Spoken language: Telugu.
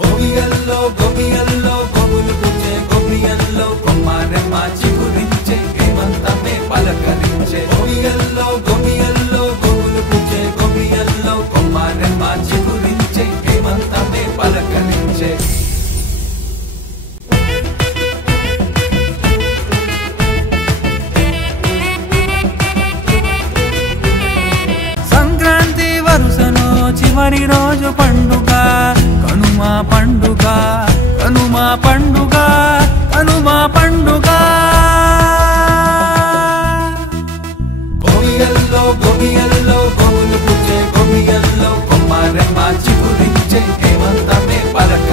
గోబియల్లో గోగులు పుచ్చే గోబియల్లో కొమ్మారెమ్మ చిగురించే హేమంతమే పలకరించే గోబియల్లో గోగులు పుచ్చే గోబియల్లో కొమ్మారెమ్మ చిగురించే హేమంతమే పలకరించే సంక్రాంతి వరుసలో చివరి రోజు పండుగ కనుమ పండుగ కనుమ పండుగ కనుమ పండుగ గోబియల్లో గోగులు పుచ్చే గోబియల్లో కొమ్మారెమ్మ చిగురించే హేమంతమే పలక